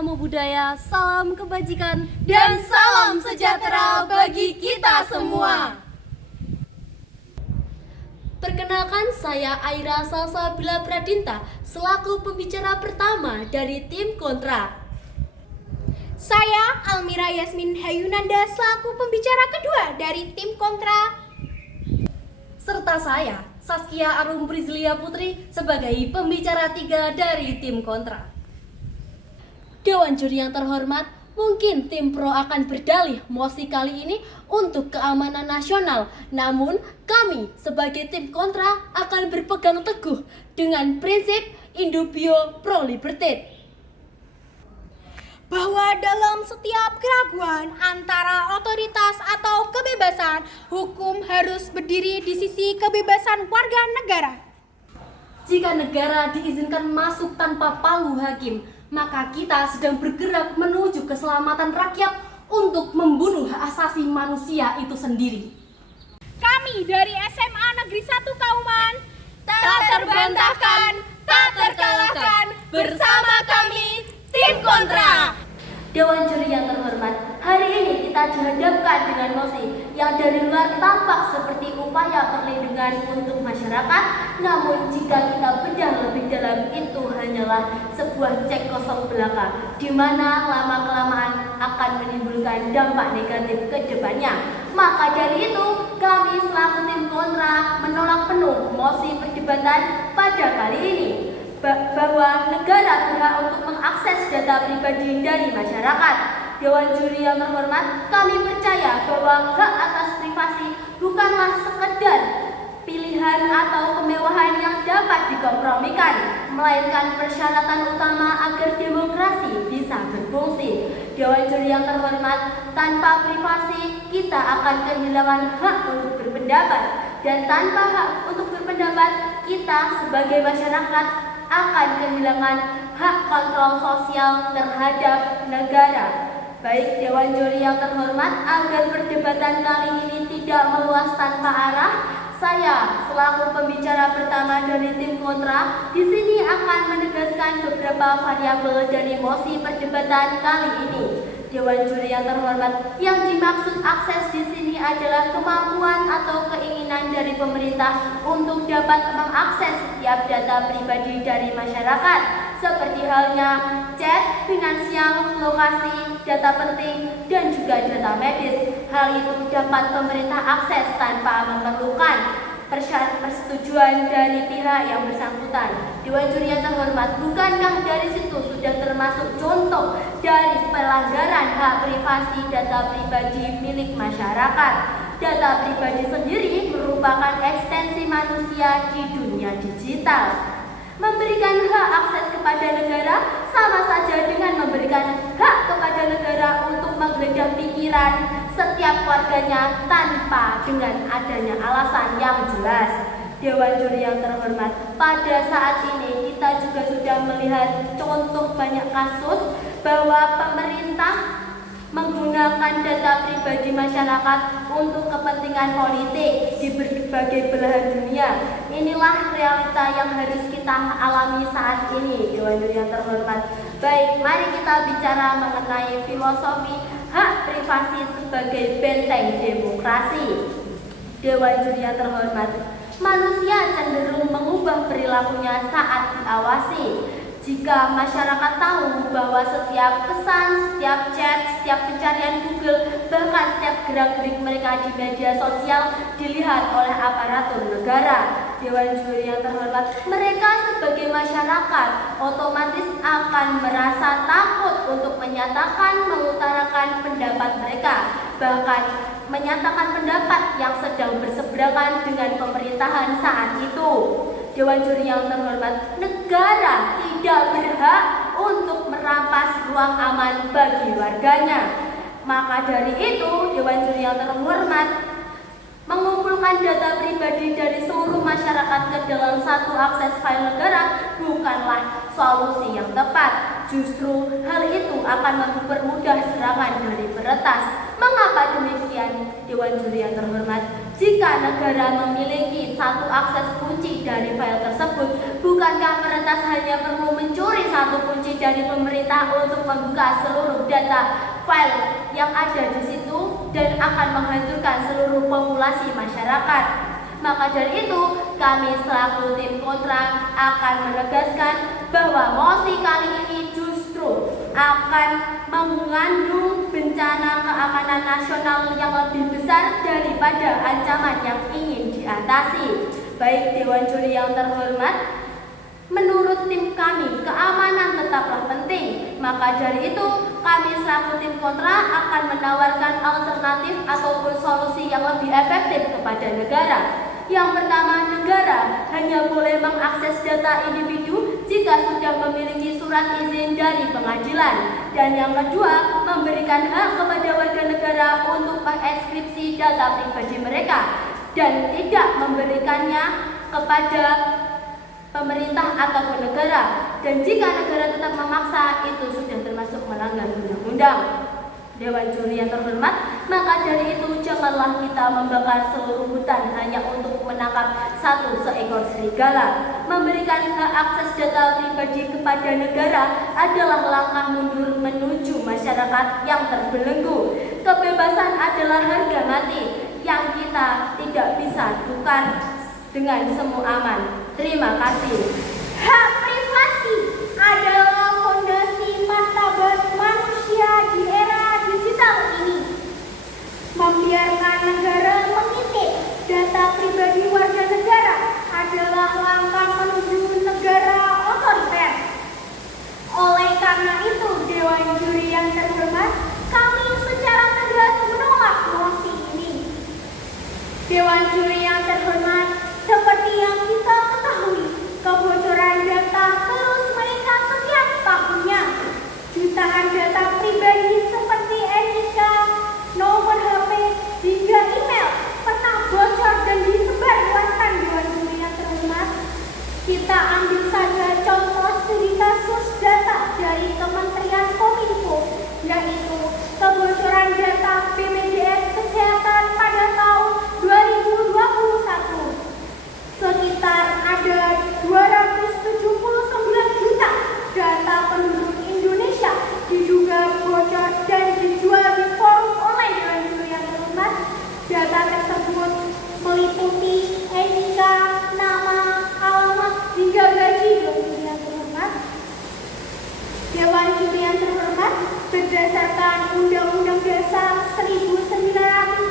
namo buddhaya, salam kebajikan, dan salam sejahtera bagi kita semua. Perkenalkan, saya Aira Salsabila Pradinta selaku pembicara pertama dari tim Kontra. Saya Almira Yasmin Hayunanda selaku pembicara kedua dari tim Kontra. Serta saya Saskia Arum Prizlia Putri sebagai pembicara 3 dari tim Kontra. Dewan juri yang terhormat, mungkin tim pro akan berdalih mosi kali ini untuk keamanan nasional. Namun kami sebagai tim kontra akan berpegang teguh dengan prinsip Indubio Pro Libertate. Bahwa dalam setiap keraguan antara otoritas atau kebebasan, hukum harus berdiri di sisi kebebasan warga negara. Jika negara diizinkan masuk tanpa palu hakim, maka kita sedang bergerak menuju keselamatan rakyat untuk membunuh hak asasi manusia itu sendiri. Kami dari SMA Negeri 1 Kauman tak terbantahkan, tak terkalahkan, bersama kami tim Kontra. Dewan juri yang terhormat, hari ini kita dihadapkan dengan mosi yang dari luar tampak seperti upaya perlindungan untuk masyarakat, namun jika kita bedah lebih dalam, itu hanyalah sebuah cek kosong belaka, di mana lama-kelamaan akan menimbulkan dampak negatif ke depannya. Maka dari itu, kami selaku tim kontra menolak penuh mosi perdebatan pada kali ini, bahwa negara berhak untuk mengakses data pribadi dari masyarakat. Dewan juri yang terhormat, kami percaya bahwa hak atas privasi bukanlah sekedar pilihan atau kemewahan yang dapat dikompromikan, melainkan persyaratan utama agar demokrasi bisa berfungsi. Dewan juri yang terhormat, tanpa privasi kita akan kehilangan hak untuk berpendapat, dan tanpa hak untuk berpendapat kita sebagai masyarakat akan kehilangan hak kontrol sosial terhadap negara. Baik Dewan juri yang terhormat, agar perdebatan kali ini tidak meluas tanpa arah, saya selaku pembicara pertama dari tim kontra di sini akan menegaskan beberapa variabel dari mosi perdebatan kali ini. Dewan juri yang terhormat, yang dimaksud akses di sini adalah kemampuan atau keinginan dari pemerintah untuk dapat mengakses setiap data pribadi dari masyarakat, seperti halnya chat, finansial, lokasi, data penting, dan juga data medis. Hal itu dapat pemerintah akses tanpa memerlukan persetujuan dari pihak yang bersangkutan. Dewan juri yang terhormat, bukankah dari situ sudah termasuk contoh dari pelanggaran hak privasi data pribadi milik masyarakat? Data pribadi sendiri merupakan ekstensi manusia di dunia digital. Memberikan hak akses kepada negara sama saja dengan memberikan hak kepada negara untuk menggeledah pikiran setiap warganya tanpa dengan adanya alasan yang jelas. Dewan juri yang terhormat, pada saat ini kita juga sudah melihat contoh banyak kasus bahwa pemerintah menggunakan data pribadi masyarakat untuk kepentingan politik di berbagai belahan dunia. Inilah realita yang harus kita alami saat ini, Dewan juri yang terhormat. Baik, mari kita bicara mengenai filosofi hak privasi sebagai benteng demokrasi. Dewan juri yang terhormat, manusia cenderung mengubah perilakunya saat diawasi. Jika masyarakat tahu bahwa setiap pesan, setiap chat, setiap pencarian Google, bahkan setiap gerak-gerik mereka di media sosial dilihat oleh aparatur negara, Dewan juri yang terhormat, mereka sebagai masyarakat otomatis akan merasa takut untuk menyatakan, mengutarakan pendapat mereka, bahkan menyatakan pendapat yang sedang berseberangan dengan pemerintahan saat itu. Dewan juri yang terhormat, negara tidak berhak untuk merampas ruang aman bagi warganya. Maka dari itu, Dewan juri yang terhormat mengumpulkan data pribadi dari seluruh masyarakat ke dalam satu akses file negara bukanlah solusi yang tepat. Justru hal itu akan mempermudah serangan dari peretas. Mengapa demikian, Dewan juri yang terhormat? Jika negara memiliki satu akses kunci dari file tersebut, bukankah peretas hanya perlu mencuri satu kunci dari pemerintah untuk membuka seluruh data file yang ada di situ dan akan menghancurkan seluruh populasi masyarakat. Maka dari itu, kami selaku tim kontra akan menegaskan bahwa mosi kali ini justru akan mengandung bencana keamanan nasional yang lebih besar daripada ancaman yang ingin diatasi. Baik Dewan Juri yang terhormat, menurut tim kami, keamanan tetaplah penting. Maka dari itu, kami selaku tim kontra akan menawarkan alternatif ataupun solusi yang lebih efektif kepada negara. Yang pertama, negara hanya boleh mengakses data individu jika sudah memiliki surat izin dari pengadilan. Dan yang kedua, memberikan hak kepada warga negara untuk mengekskripsi data pribadi mereka dan tidak memberikannya kepada pemerintah atau negara. Dan jika negara tetap memaksa, itu sudah termasuk melanggar undang-undang. Dewan Juri yang terhormat, maka dari itu janganlah kita membakar seluruh hutan hanya untuk menangkap satu seekor serigala. Memberikan hak akses data pribadi kepada negara adalah langkah mundur menuju masyarakat yang terbelenggu. Kebebasan adalah harga mati yang kita tidak bisa tukar dengan semu aman. Terima kasih. Hak privasi adalah fondasi martabat manusia di era digital ini. Membiarkan negara mengintip data pribadi warga negara adalah langkah menuju negara otoriter. Oleh karena itu, Dewan Juri yang terhormat, kami secara tegas menolak mosi ini. Dewan Juri yang terhormat, seperti yang kita ketahui, kebocoran data terus meningkat setiap tahunnya. Jutaan data pribadi seperti NIK, nomor HP, hingga email pernah bocor dan disebarluaskan. Dewan Juri yang terhormat, kita ambil saja contoh studi kasus data dari Kementerian Kominfo, yaitu kebocoran data BPJS Kesehatan pada tahun 2021. Sekitar ada 279 juta data penduduk Indonesia diduga bocor dan dijual di forum online. Dewan Juri yang terhormat, data tersebut meliputi NIK, nama, alamat, hingga gaji. Dewan Juri yang terhormat, Dewan Juri yang terhormat, berdasarkan Undang-Undang Dasar 1945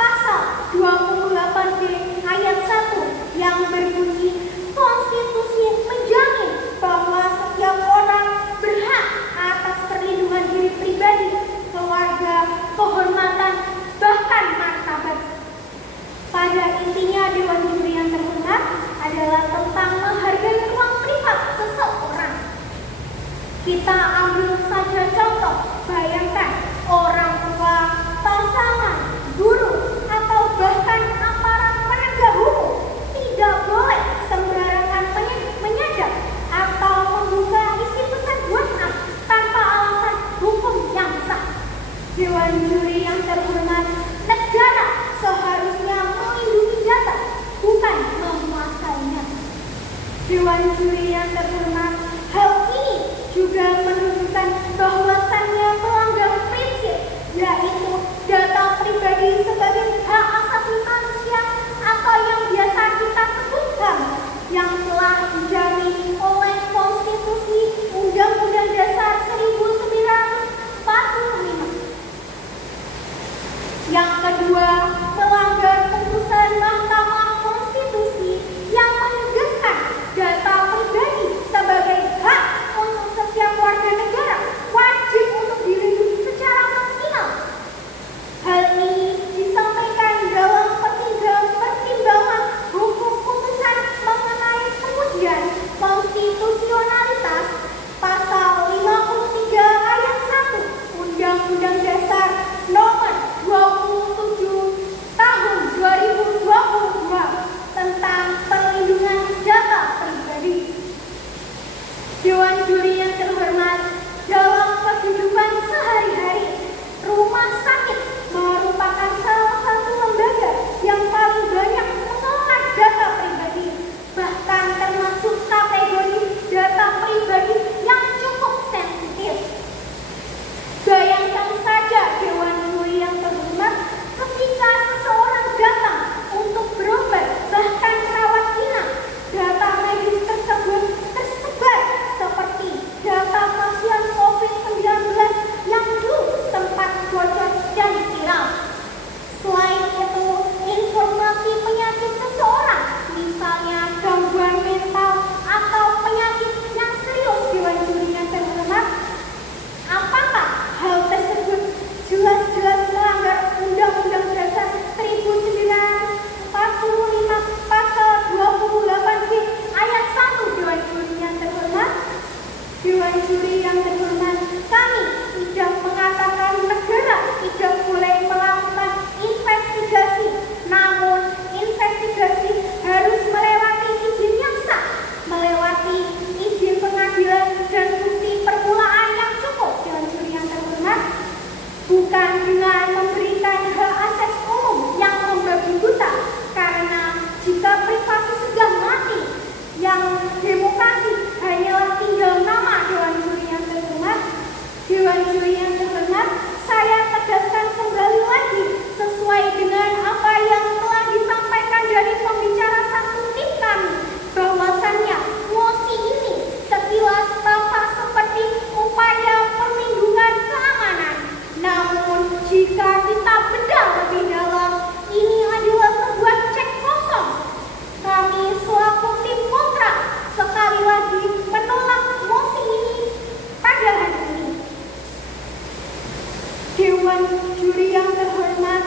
Pasal 28D ayat 1 yang berbunyi, konstitusi menjamin bahwa setiap orang berhak atas perlindungan diri pribadi, keluarga, kehormatan, bahkan martabat. Pada intinya, Dewan Juri yang terhormat adalah tentang menghargai ruang privat seseorang. Kita ambil saja contoh, bayangkan orang tua, pasangan, guru, atau bahkan aparat penegak hukum tidak boleh sembarangan menyadap atau membuka isi pesan WhatsApp tanpa alasan hukum yang sah. Dewan Juri yang terhormat, negara seharusnya melindungi data, bukan menguasainya. Dewan Juri yang terhormat, hal ini juga menunjukkan bahwasannya melanggar prinsip, yaitu data pribadi sebagai hak asasi manusia atau yang biasa kita sebut HAM, yang telah dijamin oleh Konstitusi Undang-Undang Dasar 1945. Yang kedua, melanggar putusan Mahkamah Konstitusi yang menegaskan data pribadi sebagai hak untuk setiap warga negara wajib untuk dilindungi secara maksimal. Hal ini disampaikan dalam pertimbangan hukum putusan mengenai pengujian konstitusionalitas pasal 53 ayat 1 Undang-Undang Dasar nomor 27 tahun 2022 tentang perlindungan data pribadi. Dewan Juri yang terhormat, dalam kehidupan sehari-hari, rumah sakit merupakan salah satu lembaga yang paling banyak mengelola data pribadi, bahkan termasuk kategori data pribadi Juri yang terhormat, kami tidak mengatakan negara tidak boleh melakukan investigasi, namun investigasi harus melewati izin yang sah, melewati izin pengadilan dan bukti permulaan yang cukup. Dewan Juri yang terhormat, bukan dengan memberikan hak akses umum yang membabi buta, karena jika privasi sudah mati, yang demokrasi hanyalah tinggal nama. Dewan Juri yang terhormat, Dewan Juri yang terhormat, saya tegaskan kembali lagi sesuai dengan apa yang telah disampaikan dari pembicara satu tim kami, bahwasannya mosi ini sekilas tampak seperti upaya perlindungan keamanan. Namun jika kita bedah lebih dalam, ini adalah sebuah cek kosong. Kami selaku tim kontra sekali lagi menolak mosi ini pada hari ini. Dewan Juri yang terhormat,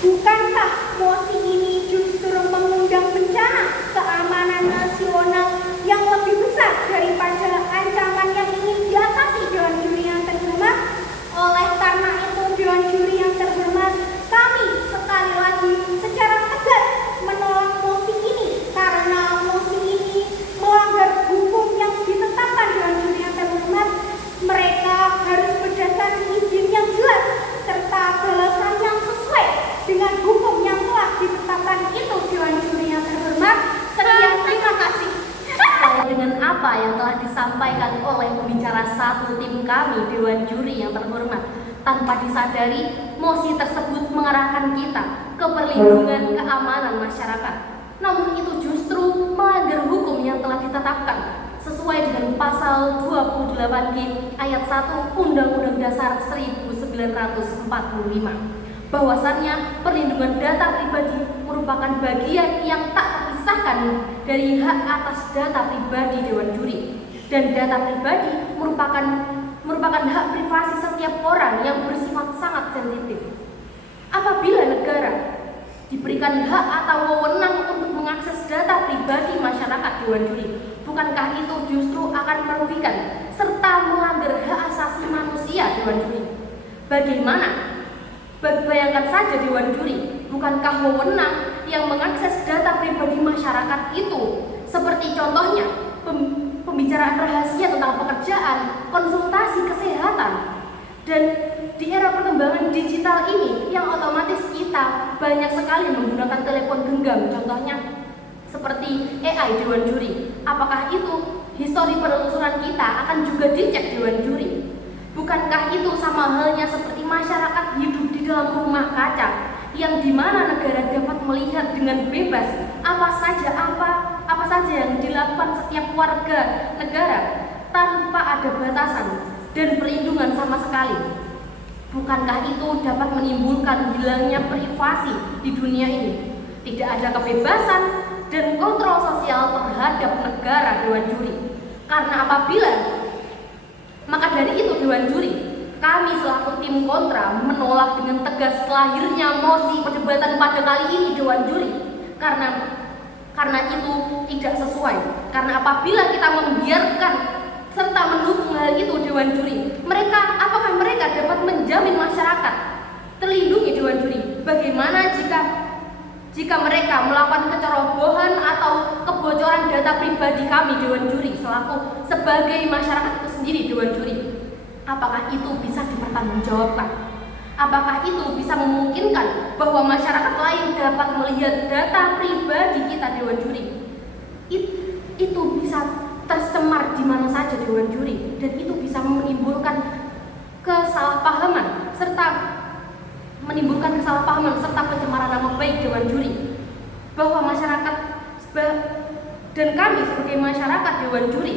bukankah mosi ini justru mengundang bencana keamanan nasional yang lebih besar daripada ancaman yang ingin diatasi? Dewan Juri yang terhormat, oleh karena itu Dewan Juri yang terhormat, kami sekali lagi secara tegas menolak mosi ini, karena mosi ini melanggar hukum yang ditetapkan. Dewan Juri yang terhormat, mereka harus berdasarkan izin yang jelas serta balasan yang sesuai dengan hukum yang telah ditetapkan itu. Dewan Juri yang terhormat, sekian, terima kasih. Sesuai dengan apa yang telah disampaikan oleh pembicara satu tim kami, Dewan Juri yang terhormat, tanpa disadari mosi tersebut mengarahkan kita ke perlindungan keamanan masyarakat. Namun itu justru melanggar hukum yang telah ditetapkan sesuai dengan pasal 28G ayat 1 Undang-Undang Dasar 1945, bahwasannya perlindungan data pribadi merupakan bagian yang tak terpisahkan dari hak atas data pribadi Dewan Juri, dan data pribadi merupakan hak privasi setiap orang yang bersifat sangat sensitif. Apabila negara diberikan hak atau wewenang untuk mengakses data pribadi masyarakat Dewan Juri, bukankah itu justru akan merugikan serta melanggar hak asasi manusia Dewan Juri? Bagaimana? Bayangkan saja Dewan Juri, bukankah wewenang yang mengakses data pribadi masyarakat itu seperti contohnya pembicaraan rahasia tentang pekerjaan, konsultasi kesehatan, dan di era perkembangan digital ini yang otomatis kita banyak sekali menggunakan telepon genggam, contohnya seperti AI Dewan Juri. Apakah itu histori penelusuran kita akan juga dicek Dewan Juri? Bukankah itu sama halnya seperti masyarakat hidup di dalam rumah kaca yang dimana negara dapat melihat dengan bebas apa saja yang dilakukan setiap warga negara tanpa ada batasan dan perlindungan sama sekali? Bukankah itu dapat menimbulkan hilangnya privasi di dunia ini? Tidak ada kebebasan dan kontrol sosial terhadap negara Dewan Juri. Karena maka dari itu Dewan Juri, kami selaku tim kontra menolak dengan tegas lahirnya mosi perdebatan pada kali ini Dewan Juri. Karena itu tidak sesuai. Karena apabila kita membiarkan serta mendukung hal itu Dewan Juri, apakah mereka dapat menjamin masyarakat terlindungi Dewan Juri? Bagaimana jika mereka melakukan kecerobohan atau kebocoran data pribadi kami Dewan Juri sebagai masyarakat itu sendiri Dewan Juri? Apakah itu bisa dipertanggungjawabkan? Apakah itu bisa memungkinkan bahwa masyarakat lain dapat melihat data pribadi kita Dewan Juri? Itu bisa tercemar di mana saja Dewan Juri, dan itu bisa menimbulkan kesalahpahaman serta pencemaran nama baik Dewan Juri, bahwa masyarakat dan kami sebagai masyarakat Dewan Juri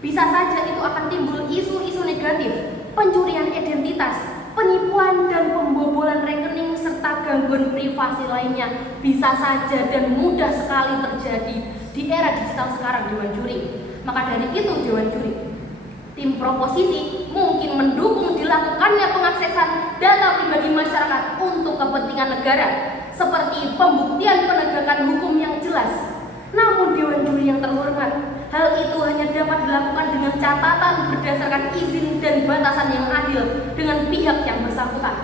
bisa saja itu akan timbul isu-isu negatif, pencurian identitas, penipuan dan pembobolan rekening serta gangguan privasi lainnya bisa saja dan mudah sekali terjadi di era digital sekarang Dewan Juri. Maka dari itu Dewan Juri, tim proposisi mungkin mendukung dilakukannya pengaksesan data pribadi masyarakat untuk kepentingan negara seperti pembuktian penegakan hukum yang jelas. Namun Dewan Juri yang terhormat, Hal itu hanya dapat dilakukan dengan catatan berdasarkan izin dan batasan yang adil dengan pihak yang bersangkutan.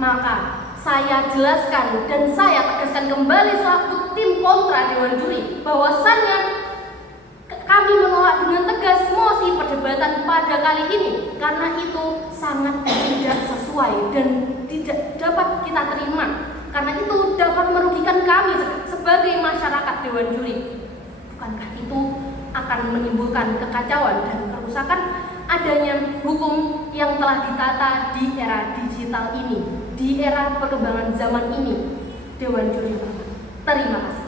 Maka saya jelaskan dan saya tegaskan kembali selaku tim kontra Dewan Juri bahwasannya kami menolak dengan tegas mosi perdebatan pada kali ini karena itu sangat tidak sesuai dan tidak dapat kita terima. Karena itu dapat merugikan kami sebagai masyarakat Dewan Juri. Bukankah itu akan menimbulkan kekacauan dan kerusakan adanya hukum yang telah ditata di era digital ini, di era perkembangan zaman ini. Dewan Juri, terima kasih.